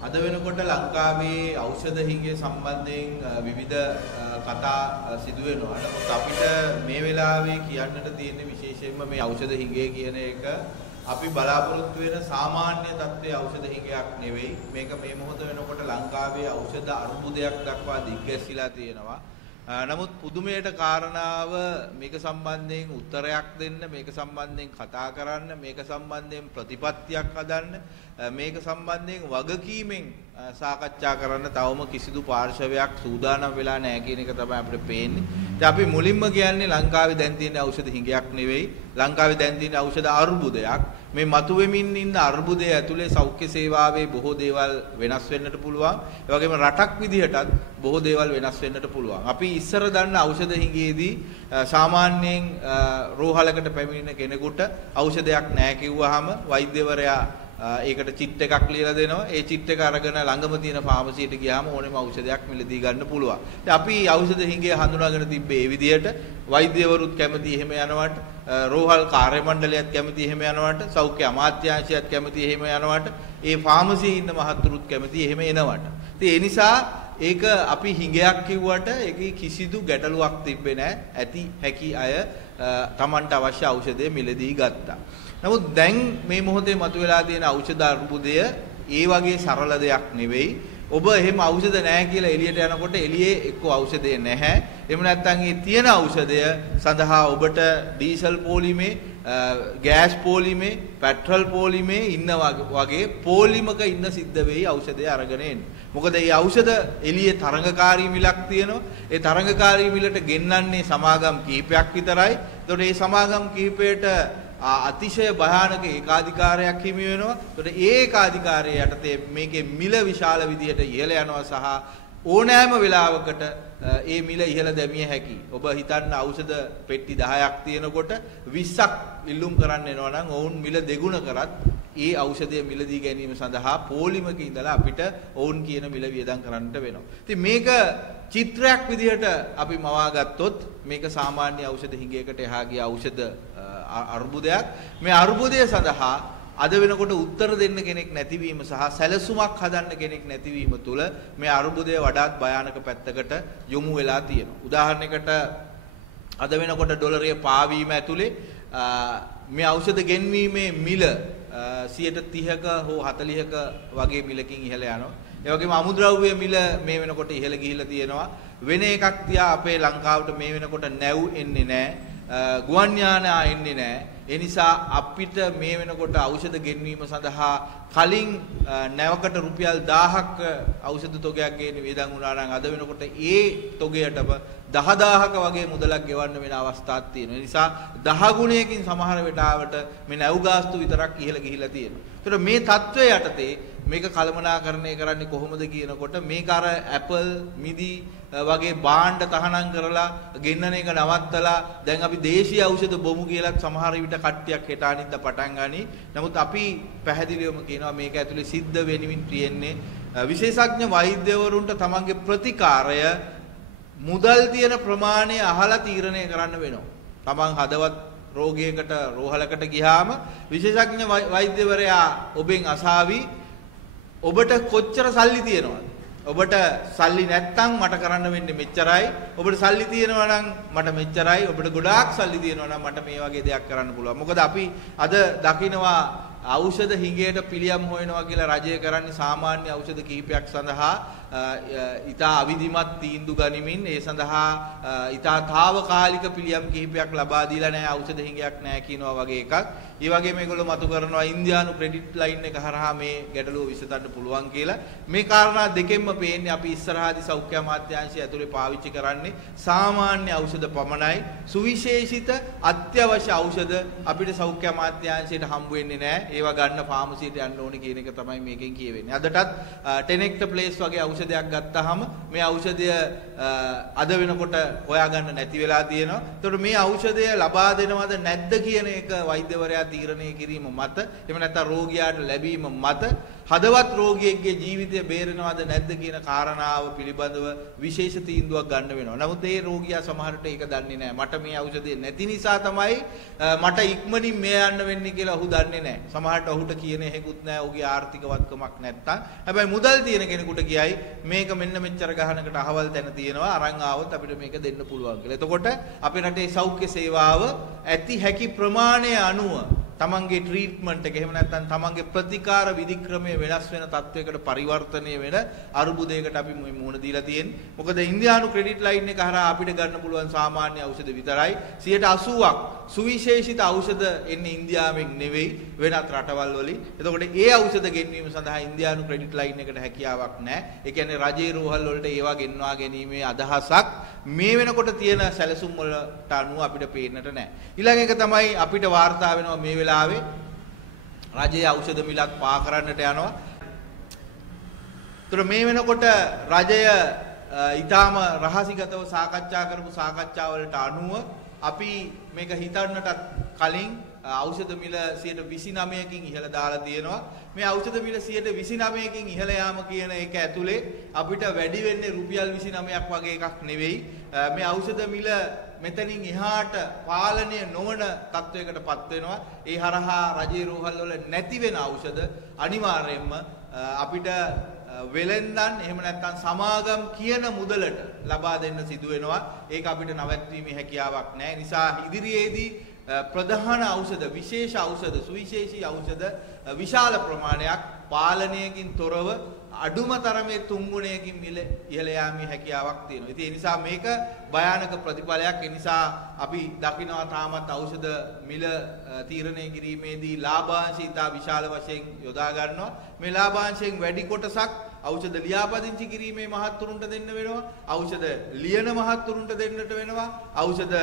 අද වෙනකොට ලංකාවේ ඖෂධ හිඟය සම්බන්ධයෙන් විවිධ කතා සිදු වෙනවා. නමුත් අපිට මේ වෙලාවේ කියන්නට තියෙන විශේෂයෙන්ම මේ ඖෂධ හිඟය කියන එක අපි බලාපොරොත්තු වෙන සාමාන්‍ය තත්ත්වයේ ඖෂධ හිඟයක් නෙවෙයි. මේක මේ මොහොත වෙනකොට ලංකාවේ ඖෂධ අර්බුදයක් දක්වා දිග්ගැසිලා තියෙනවා. නමුත් පුදුමයට කාරණාව මේක සම්බන්ධයෙන් උත්තරයක් දෙන්න, මේක සම්බන්ධයෙන් කතා කරන්න, මේක සම්බන්ධයෙන් ප්‍රතිපත්තියක් හදන්න, මේක සම්බන්ධයෙන් වගකීමෙන් සාකච්ඡා කරන්න තවම කිසිදු පාර්ශවයක් සූදානම් වෙලා නැහැ කියන එක තමයි අපිට පේන්නේ. ඉතින් අපි මුලින්ම කියන්නේ ලංකාවේ දැන් තියෙන ඖෂධ හිඟයක් නෙවෙයි. ලංකාවේ දැන් තියෙන ඖෂධ අර්බුදයක්. මේ මතුවෙමින් ඉන්න අර්බුදය ඇතුලේ සෞඛ්‍ය සේවාවේ බොහෝ දේවල් වෙනස් වෙන්නට පුළුවන්. ඒ වගේම රටක් විදිහටත් බොහෝ දේවල් වෙනස් වෙන්නට පුළුවන්. අපි ඉස්සර දන්න ඖෂධ හිඟයේදී සාමාන්‍යයෙන් රෝහලකට පැමිණෙන කෙනෙකුට ඖෂධයක් නැහැ කිව්වහම වෛද්‍යවරයා ඒකට චිට් එකක් ලියලා දෙනවා. ඒ චිට් එක අරගෙන ළඟම තියෙන ෆාමසියට ගියාම ඕනෙම ඖෂධයක් මිලදී ගන්න පුළුවන්. ඉතින් අපි ඖෂධ හිඟය හඳුනාගෙන තිබ්බේ මේ විදිහට. වෛද්‍යවරුත් කැමති එහෙම යනවට, රෝහල් කාර්ය මණ්ඩලයත් කැමති එහෙම යනවට, සෞඛ්‍ය අමාත්‍යාංශයත් කැමති එහෙම යනවට, ඒ ෆාමසියේ ඉන්න මහත්තුරුත් කැමති එහෙම එනවට. ඉතින් ඒ නිසා ඒක අපි හිඟයක් කිව්වට ඒකේ කිසිදු ගැටලුවක් තිබ්බේ නැහැ. ඇති හැකි අය Tamanට අවශ්‍ය ඖෂධය මිලදී ගත්තා. නමුත් දැන් මේ මොහොතේ මතුවලා තියෙන ඖෂධ අර්බුදය ඒ වගේ සරල දෙයක් නෙවෙයි. ඔබ එහෙම ඖෂධ නැහැ කියලා එළියට යනකොට එළියේ එක්ක ඖෂධය නැහැ. එහෙම නැත්නම් ඒ තියෙන ඖෂධය සඳහා ඔබට ඩීසල් පොලිමේ, ගෑස් පොලිමේ, පෙට්‍රල් පොලිමේ ඉන්න වගේ පොලිමක ඉන්න සිද්ධ වෙයි ඖෂධය අරගෙන එන්න. මොකද මේ ඖෂධ එළියේ තරංගකාරී මිලක් තියෙනවා. ඒ තරංගකාරී මිලට ගෙන්නන්නේ සමාගම් කිහිපයක් විතරයි. ඒතකොට මේ සමාගම් කිහිපයට අතිශය භයානක ඒකාධිකාරයක් හිමි වෙනවා. ඒතකොට ඒ ඒකාධිකාරය යටතේ මේකේ මිල විශාල විදිහට ඉහළ යනවා සහ ඕනෑම වෙලාවකට ඒ මිල ඉහළ දැමිය හැකි. ඔබ හිතන්න ඖෂධ පෙට්ටි 10ක් තියෙනකොට 20ක් ඉල්ලුම් කරන්න එනවා නම් ඔවුන් මිල දෙගුණ කරත් ඒ ඖෂධය මිලදී ගැනීම සඳහා පොලිමක ඉඳලා අපිට ඔවුන් කියන මිල වියදම් කරන්නට වෙනවා. ඉතින් මේක චිත්‍රයක් විදිහට අපි මවා ගත්තොත් මේක සාමාන්‍ය ඖෂධ හිඟයකට එහා ගිය ඖෂධ අර්බුදයක්. මේ අර්බුදය සඳහා අද වෙනකොට උත්තර දෙන්න කෙනෙක් නැතිවීම සහ සැලසුමක් හදන්න කෙනෙක් නැතිවීම තුළ මේ අර්බුදය වඩාත් භයානක පැත්තකට යොමු වෙලා තියෙනවා. උදාහරණයකට අද වෙනකොට ඩොලරය පාවීම ඇතුලේ මේ ඖෂධ ගෙන්වීමේ මිල 30%ක හෝ 40%ක වගේ මිලකින් ඉහළ යනවා. ඒ වගේම අමුද්‍රව්‍ය මිල මේ වෙනකොට ඉහළ ගිහිලා තියෙනවා. වෙන එකක් තියා අපේ ලංකාවට මේ වෙනකොට නැව් එන්නේ නැහැ. ගුවන් යානා එන්නේ නැහැ. ඒ නිසා අපිට මේ වෙනකොට ඖෂධ ගෙන්වීම සඳහා කලින් නැවකට රුපියල් 1000ක් ඖෂධ තොගයක් ගේන්න වේදන් වුණා නම් අද වෙනකොට ඒ තොගයටම 10000ක වගේ මුදලක් ගෙවන්න වෙන අවස්ථාවක් තියෙනවා. ඒ නිසා 10 ගුණයකින් සමහර වෙලාවට මේ නැව් ගාස්තු විතරක් ඉහළ ගිහිලා තියෙනවා. ඒතර මේ தত্ত্বය යටතේ මේක කළමනාකරණය කරන්නේ කොහොමද කියනකොට මේක අර Apple මිදි වගේ භාණ්ඩ තහනම් කරලා ගෙන්නන එක නවත්තලා දැන් අපි දේශීය ඖෂධ බොමු කියලාත් සමහර විට කට්ටියක් හෙට අනිද්දා පටන් ගනි. නමුත් අපි පැහැදිලිවම කියනවා මේක ඇතුලේ සිද්ධ වෙනිමින් තියෙන්නේ විශේෂඥ වෛද්‍යවරුන්ට තමන්ගේ ප්‍රතිකාරය මුදල් තියෙන ප්‍රමාණය අහලා තීරණය කරන්න වෙනවා. තමන් හදවත් රෝගියෙකුට රෝහලකට ගියාම විශේෂඥ වෛද්‍යවරයා ඔබෙන් අසාවි ඔබට කොච්චර සල්ලි තියෙනවද? ඔබට සල්ලි නැත්තම් මට කරන්න වෙන්නේ මෙච්චරයි. ඔබට සල්ලි තියෙනවා නම් මට මෙච්චරයි. ඔබට ගොඩාක් සල්ලි තියෙනවා නම් මට මේ වගේ දෙයක් කරන්න පුළුවන්. මොකද අපි අද දකිනවා ඖෂධ හිඟයට පිළියම් හොයනවා කියලා රජය කරන්නේ සාමාන්‍ය ඖෂධ කිහිපයක් සඳහා ඊටා අවිධිමත් තීන්දුව ගනිමින් ඒ සඳහා ඊටා తాවකාලික පිළියම් කිහිපයක් ලබා දීලා නැහැ ඖෂධ හිඟයක් නැහැ කියනවා වගේ එකක්. ඒ වගේ මේගොල්ලෝ මතු කරනවා ඉන්දියානු ක්‍රෙඩිට් ලයින් එක හරහා මේ ගැටලුව විසඳන්න පුළුවන් කියලා. මේ කාරණා දෙකෙන්ම පේන්නේ අපි ඉස්සරහදී සෞඛ්‍ය අමාත්‍යාංශය ඇතුලේ පාවිච්චි කරන්නේ සාමාන්‍ය ඖෂධ පමණයි. සුවිශේෂිත අත්‍යවශ්‍ය ඖෂධ අපිට සෞඛ්‍ය අමාත්‍යාංශයට හම්බ වෙන්නේ නැහැ. ඒවා ගන්න ෆාමසියට යන්න ඕනේ කියන එක තමයි මේකෙන් කියවෙන්නේ. අදටත් ටෙනෙක්ට ප්ලේස් වගේ ඖෂධයක් ගත්තාම මේ ඖෂධය අද වෙනකොට හොයාගන්න නැති වෙලා තියෙනවා. ඒතකොට මේ ඖෂධය ලබා දෙනවද නැද්ද කියන එක වෛද්‍යවරයා තීරණය කිරීම මත එහෙම නැත්නම් රෝගියාට ලැබීම මත හදවත් රෝගියෙක්ගේ ජීවිතය බේරෙනවද නැද්ද කියන කාරණාව පිළිබඳව විශේෂ තීන්දුවක් ගන්න වෙනවා. නමුත් ඒ රෝගියා සමහරට ඒක දන්නේ නැහැ. මට මේ ඖෂධය නැති නිසා තමයි මට ඉක්මනින් මේ යන්න වෙන්නේ කියලා ඔහු දන්නේ නැහැ. සමහරට ඔහුට කියන හේකුත් නැහැ. ඔහුගේ ආර්ථික වත්කමක් නැත්තම්. හැබැයි මුදල් තියෙන කෙනෙකුට කියයි මේක මෙන්න මෙච්චර ගහනකට අහවල් තැන තියෙනවා. අරන් ආවොත් අපිට මේක දෙන්න පුළුවන් කියලා. එතකොට අපේ රටේ සෞඛ්‍ය සේවාව ඇති හැකි ප්‍රමාණය අනුව තමන්ගේ ට්‍රීට්මන්ට් එක එහෙම නැත්නම් තමන්ගේ ප්‍රතිකාර විධික්‍රමයේ වෙනස් වෙන තත්වයකට පරිවර්තනය වෙන අරුබුදයකට අපි මුහුණ දීලා තියෙන්නේ. මොකද ඉන්දියානු ක්‍රෙඩිට් ලයින් එක හරහා අපිට ගන්න පුළුවන් සාමාන්‍ය ඖෂධ විතරයි. 80%ක් සුවිශේෂිත ඖෂධ එන්නේ ඉන්දියාවෙන් නෙවෙයි වෙනත් රටවල් වලින්. එතකොට ඒ ඖෂධ ගෙන්වීම සඳහා ඉන්දියානු ක්‍රෙඩිට් ලයින් එකට හැකියාවක් නැහැ. ඒ කියන්නේ රජයේ රෝහල් වලට ඒවා ගෙන්වා ගැනීමේ අදහසක් මේ වෙනකොට තියෙන සැලසුම් වලට අනුව අපිට පේන්නට නැහැ. ඊළඟ එක තමයි අපිට වාර්තා වෙනවා මේ වෙලාවේ රජයේ ඖෂධ මිලක් පා කරන්නට යනවා. ඒතර මේ වෙනකොට රජය ඊටාම රහසිගතව සාකච්ඡා කරපු සාකච්ඡාවලට අනුව අපි මේක හිතන්නටත් කලින් ඖෂධ මිල 29%කින් ඉහළ දාලා තියෙනවා. මේ ඖෂධ මිල 29%කින් ඉහළ යාම කියන එක ඇතුලේ අපිට වැඩි වෙන්නේ රුපියල් 29ක් වගේ එකක් නෙවෙයි. මේ ඖෂධ මිල මෙතනින් එහාට පාලනය නොවන තත්වයකටපත් වෙනවා. ඒ හරහා රජයේ රෝහල් වල නැති වෙන ඖෂධ අනිවාර්යයෙන්ම අපිට වෙලෙන්දන් එහෙම නැත්නම් සමාගම් කියන මුදලට ලබා දෙන්න සිදු වෙනවා. ඒක අපිට නවත්වීමේ හැකියාවක් නැහැ. නිසා ඉදිරියේදී ප්‍රධාන ඖෂධ, විශේෂ ඖෂධ, සුවිශේෂී ඖෂධ විශාල ප්‍රමාණයක් පාලනයකින් තොරව අඩුම තරමේ 3 ගුණයකින් මිල ඉහළ යාමේ හැකියාවක් තියෙනවා. ඉතින් ඒ නිසා මේක භයානක ප්‍රතිඵලයක්. ඒ නිසා අපි දකිනවා තාමත් ඖෂධ මිල තීරණය කිරීමේදී ලාභාංශ ඉතා විශාල වශයෙන් යොදා ගන්නවා. මේ ලාභාංශයෙන් වැඩි කොටසක් ඖෂධ ලියාපදිංචි කිරීමේ මහත්තුරුන්ට දෙන්න වෙනවා. ඖෂධ ලියන මහත්තුරුන්ට දෙන්නට වෙනවා. ඖෂධ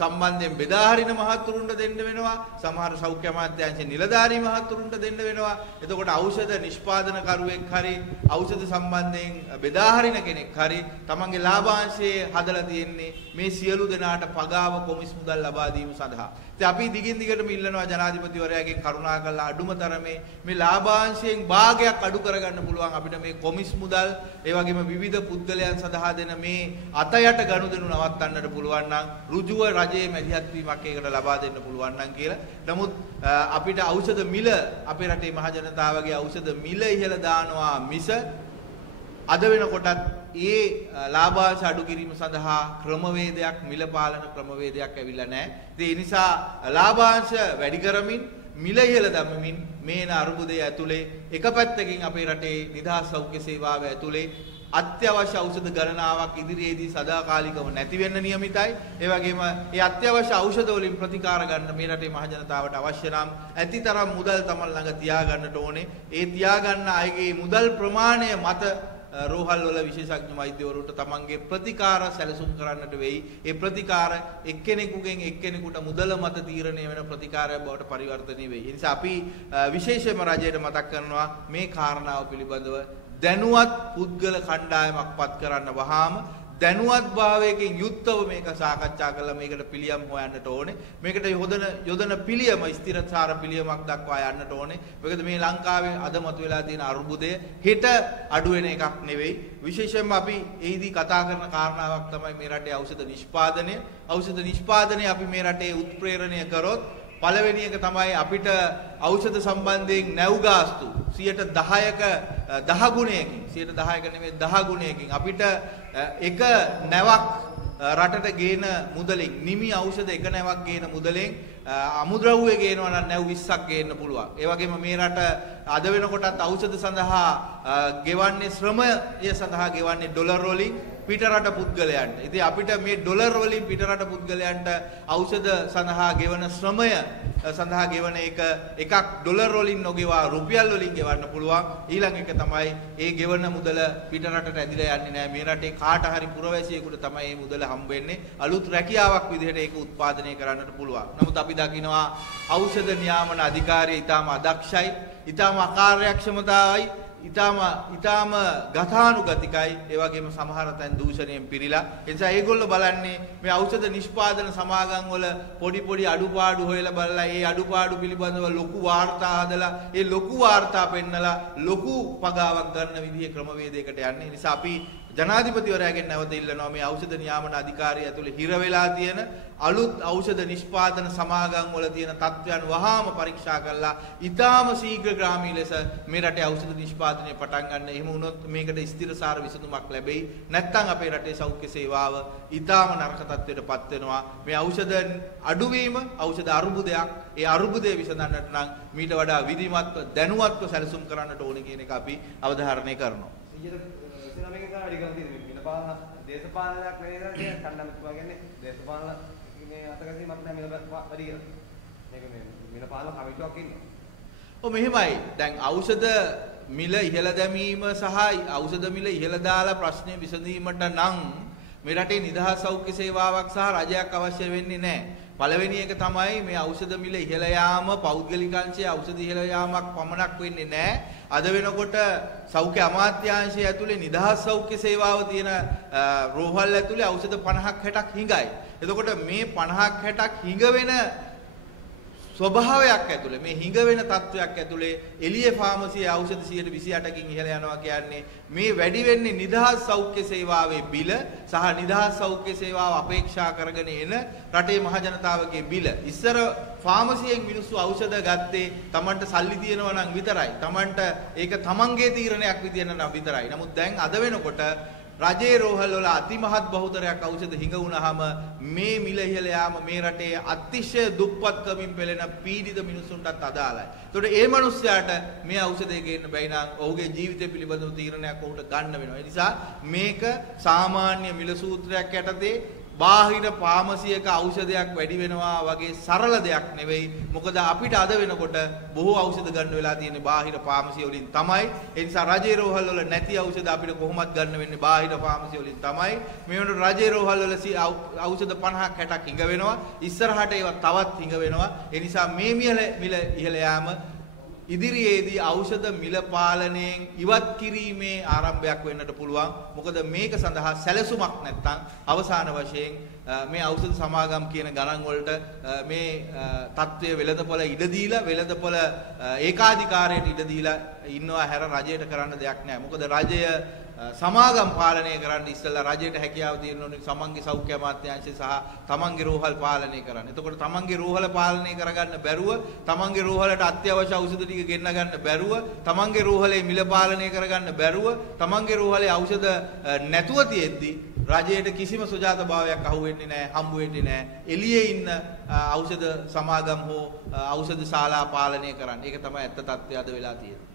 සම්බන්ධයෙන් බෙදා හරින මහත්තුරුන්ට දෙන්න වෙනවා. සමහර සෞඛ්‍ය අමාත්‍යාංශයේ නිලධාරී මහත්තුරුන්ට දෙන්න වෙනවා. එතකොට ඖෂධ නිෂ්පාදන කරුවෙක් හරි ඖෂධ සම්බන්ධයෙන් බෙදා හරින කෙනෙක් හරි තමන්ගේ ලාභාංශයේ හදලා තියෙන්නේ මේ සියලු දෙනාට පගාව කොමිස් මුදල් ලබා දීම සඳහා. ඉතින් අපි දිගින් දිගටම ඉල්ලනවා ජනාධිපතිවරයාගෙන් කරුණාකරලා අඩුම තරමේ මේ ලාභාංශයෙන් භාගයක් අඩු කරගන්න පුළුවන් අපිට මේ කොමිස් මුදල් ඒ වගේම විවිධ පුද්ගලයන් සඳහා දෙන මේ අතයට ගනුදෙනු නවත්තන්නට පුළුවන් නම් ඍජුව රජයේ මැදිහත් වීමක් ඒකට ලබා දෙන්න පුළුවන් නම් කියලා. නමුත් අපිට ඖෂධ මිල අපේ රටේ මහ ජනතාවගේ ඖෂධ මිල ඉහළ දානවා මිස අද වෙනකොටත් ඒ ලාභාංශ අඩු කිරීම සඳහා ක්‍රමවේදයක් මිල පාලන ක්‍රමවේදයක් ඇවිල්ලා නැහැ. ඒ නිසා ලාභාංශ වැඩි කරමින් මිල ඉහළ දැමමින් මේන අරුබුදය ඇතුලේ එක පැත්තකින් අපේ රටේ නිදහස් සෞඛ්‍ය සේවාව ඇතුලේ අත්‍යවශ්‍ය ඖෂධ ගණනාවක් ඉදිරියේදී සදාකාලිකව නැති වෙන්න නියමිතයි. ඒ වගේම මේ අත්‍යවශ්‍ය ඖෂධ වලින් ප්‍රතිකාර ගන්න මේ රටේ මහ ජනතාවට අවශ්‍ය නම් ඇතිතරම් මුදල් තමන් ළඟ තියාගන්නට ඕනේ. ඒ තියාගන්න අයගේ මුදල් ප්‍රමාණය මත රෝහල් වල විශේෂඥ වෛද්‍යවරුන්ට තමන්ගේ ප්‍රතිකාර සැලසුම් කරන්නට වෙයි. ඒ ප්‍රතිකාර එක්කෙනෙකුගෙන් එක්කෙනෙකුට මුදල මත තීරණය වෙන ප්‍රතිකාරයක් බවට පරිවර්තනය වෙයි. ඒ නිසා අපි විශේෂයෙන්ම රජයට මතක් කරනවා මේ කාරණාව පිළිබඳව දැනුවත් පුද්ගල කණ්ඩායමක් පත් කරන්න වහාම දැනුවත් භාවයකින් යුක්තව මේක සාකච්ඡා කරලා මේකට පිළියම් හොයන්නට ඕනේ. මේකට යොදන පිළියම ස්ථිරසාර පිළියමක් දක්වා යන්නට ඕනේ. මොකද මේ ලංකාවේ අද මතුවලා තියෙන අර්බුදය හෙට අඩු වෙන එකක් නෙවෙයි. විශේෂයෙන්ම අපි එහිදී කතා කරන කාරණාවක් තමයි මේ රටේ ඖෂධ නිෂ්පාදනය. ඖෂධ නිෂ්පාදනය අපි මේ රටේ උත්ප්‍රේරණය කරොත් පළවෙනි එක තමයි අපිට ඖෂධ සම්බන්ධයෙන් නැව් ගාස්තු 10%ක 10 ගුණයකින් 10%ක නෙමෙයි 10 ගුණයකින් අපිට එක නැවක් රටට ගේන මුදලින් නිමි ඖෂධ එක නැවක් ගේන මුදලෙන් අමුද්‍රව්‍ය ගේනවා නම් නැව් 20ක් ගේන්න පුළුවන්. ඒ වගේම මේ රට අද වෙනකොටත් ඖෂධ සඳහා ගෙවන්නේ ශ්‍රමය සඳහා ගෙවන්නේ ඩොලර් වලින් පිටරට පුද්ගලයන්ට. ඉතින් අපිට මේ ඩොලර් වලින් පිටරට පුද්ගලයන්ට ඖෂධ සඳහා ගෙවන ශ්‍රමය සඳහා ගෙවන එකක් ඩොලර් වලින් නොගෙවා රුපියල් වලින් ගෙවන්න පුළුවන්. ඊළඟ එක තමයි ඒ ගෙවන මුදල පිටරටට ඇදිලා යන්නේ නැහැ. මේ රටේ කාට හරි පුරවැසියෙකුට තමයි මේ මුදල හම්බ වෙන්නේ. අලුත් රැකියාවක් විදිහට ඒක උත්පාදනය කරන්නට පුළුවන්. නමුත් අපි දකිනවා ඖෂධ නියාමන අධිකාරිය ඊටාම අදක්ෂයි. ඊටම අකාර්යක්ෂමතාවයි ඊටම ගතානුගතිකයි ඒ වගේම සමහර තැන් දූෂණයෙන් පිරීලා ඒ නිසා ඒගොල්ලෝ බලන්නේ මේ ඖෂධ නිෂ්පාදන සමාගම් වල පොඩි අඩුපාඩු හොයලා බලලා ඒ අඩුපාඩු පිළිබඳව ලොකු වාර්තා හදලා ඒ ලොකු වාර්තා පෙන්නලා ලොකු පගාවක් ගන්න විදිහේ ක්‍රමවේදයකට යන්නේ. නිසා අපි ජනාධිපතිවරයාගෙන් නැවත ඉල්ලනවා මේ ඖෂධ නියාමන අධිකාරිය ඇතුලේ හිර වෙලා තියෙන අලුත් ඖෂධ නිෂ්පාදන සමාගම් වල තියෙන තත්ත්වයන් වහාම පරීක්ෂා කරලා ඊටාම ශීඝ්‍රගාමී ලෙස මේ රටේ ඖෂධ නිෂ්පාදනය පටන් ගන්න. එහෙම වුණොත් මේකට ස්ථිරසාර විසඳුමක් ලැබෙයි. නැත්නම් අපේ රටේ සෞඛ්‍ය සේවාව ඊටාම නරක තත්ත්වයකටපත් වෙනවා. මේ ඖෂධ අඩුවීම ඖෂධ අරුබුදයක්. ඒ අරුබුදය විසඳන්නට නම් මීට වඩා විධිමත්ව දැනුවත්ව සැලසුම් කරන්නට ඕනේ කියන එක අපි අවධාරණය කරනවා. මේක වැඩි කරලා තියෙන්නේ මිලපාලන දේශපාලනයක් නෙවෙයි නේද? කණ්ඩායමතුමා කියන්නේ දේශපාලන මේ අතකසීමක් නෑ මිලපාල වැඩි කරලා. මේක මේ මිලපාලන කමිටුවක් ඉන්නවා. ඔව් මෙහෙමයි. දැන් ඖෂධ මිල ඉහළ දැමීම සහ ඖෂධ මිල ඉහළ දාලා ප්‍රශ්නේ විසඳීමට නම් මේ රටේ නිදහස් සෞඛ්‍ය සේවාවක් සහ රජයක් අවශ්‍ය වෙන්නේ නැහැ. පළවෙනි එක තමයි මේ ඖෂධ මිල ඉහළ යාම පෞද්ගලික අංශයේ ඖෂධ ඉහළ යාමක් පමණක් වෙන්නේ නැහැ. අද වෙනකොට සෞඛ්‍ය අමාත්‍යාංශය ඇතුලේ නිදහස් සෞඛ්‍ය සේවාව තියෙන රෝහල් ඇතුලේ ඖෂධ 50ක් 60ක් හිඟයි. එතකොට මේ 50ක් 60ක් හිඟ වෙන ස්වභාවයක් ඇතුලේ මේ හිඟ වෙන තත්වයක් ඇතුලේ එළියේ ෆාමසියේ ඖෂධ 128කින් ඉහළ යනවා කියන්නේ මේ වැඩි වෙන්නේ නිදහස් සෞඛ්‍ය සේවාවේ බිල සහ නිදහස් සෞඛ්‍ය සේවාව අපේක්ෂා කරගෙන එන රටේ මහ ජනතාවගේ බිල. ඉස්සර ෆාමසියෙන් මිනිස්සු ඖෂධ ගත්තේ Tamanට සල්ලි තියෙනවා නම් විතරයි. Tamanට ඒක Tamanගේ තීරණයක් විදියට නම් විතරයි. නමුත් දැන් අද වෙනකොට රජයේ රෝහල් වල අතිමහත් බහුතරයක් ඖෂධ හිඟ වුණාම මේ මිල ඉහළ යාම මේ රටේ අතිශය දුප්පත්කමින් පෙළෙන පීඩිත මිනිසුන්ටත් අදාළයි. ඒතකොට ඒ මිනිස්යාට මේ ඖෂධය ගේන්න බැයි නම් ඔහුගේ ජීවිතය පිළිබඳව තීරණයක් ඔහුට ගන්න වෙනවා. ඒ නිසා මේක සාමාන්‍ය මිල සූත්‍රයක් යටතේ බාහිර ෆාමසියක ඖෂධයක් වැඩි වෙනවා වගේ සරල දෙයක් නෙවෙයි. මොකද අපිට අද වෙනකොට බොහෝ ඖෂධ ගන්න වෙලා තියෙන්නේ බාහිර ෆාමසිය වලින් තමයි. ඒ නිසා රජයේ රෝහල් වල නැති ඖෂධ අපිට කොහොමත් ගන්න වෙන්නේ බාහිර ෆාමසිය වලින් තමයි. මේ වෙනකොට රජයේ රෝහල් වල ඖෂධ 50ක් 60ක් හිඟ වෙනවා. ඉස්සරහට ඒවා තවත් හිඟ වෙනවා. ඒ නිසා මේ මිල ඉහළ යාම ඉදිරියේදී ඖෂධ මිල පාලනයෙන් ඉවත් කිරීමේ ආරම්භයක් වෙන්නට පුළුවන්. මොකද මේක සඳහා සැලසුමක් නැත්නම් අවසාන වශයෙන් මේ ඖෂධ සමාගම් කියන ගණන් වලට මේ තත්ත්වය වෙළඳපොළ ඉඩ දීලා වෙළඳපොළ ඒකාධිකාරයට ඉඩ දීලා ඉන්නවා හැර රජයට කරන්න දෙයක් නැහැ. මොකද රජය සමාගම් පාලනය කරන්න ඉස්සෙල්ලා රජයට හැකියාව තියෙන ඕනේ තමන්ගේ සෞඛ්‍ය අමාත්‍යාංශය සහ තමන්ගේ රෝහල් පාලනය කරන්න. එතකොට තමන්ගේ රෝහල පාලනය කරගන්න බැරුව තමන්ගේ රෝහලට අත්‍යවශ්‍ය ඖෂධ ටික ගෙන්න ගන්න බැරුව තමන්ගේ රෝහලේ මිල පාලනය කරගන්න බැරුව තමන්ගේ රෝහලේ ඖෂධ නැතුව තියෙද්දි රජයට කිසිම සුජාත භාවයක් අහුවෙන්නේ නැහැ, හම්බ වෙන්නේ නැහැ. එළියේ ඉන්න ඖෂධ සමාගම් හෝ ඖෂධ ශාලා පාලනය කරන්න. ඒක තමයි ඇත්ත තත්ත්වය අද වෙලා තියෙන්නේ.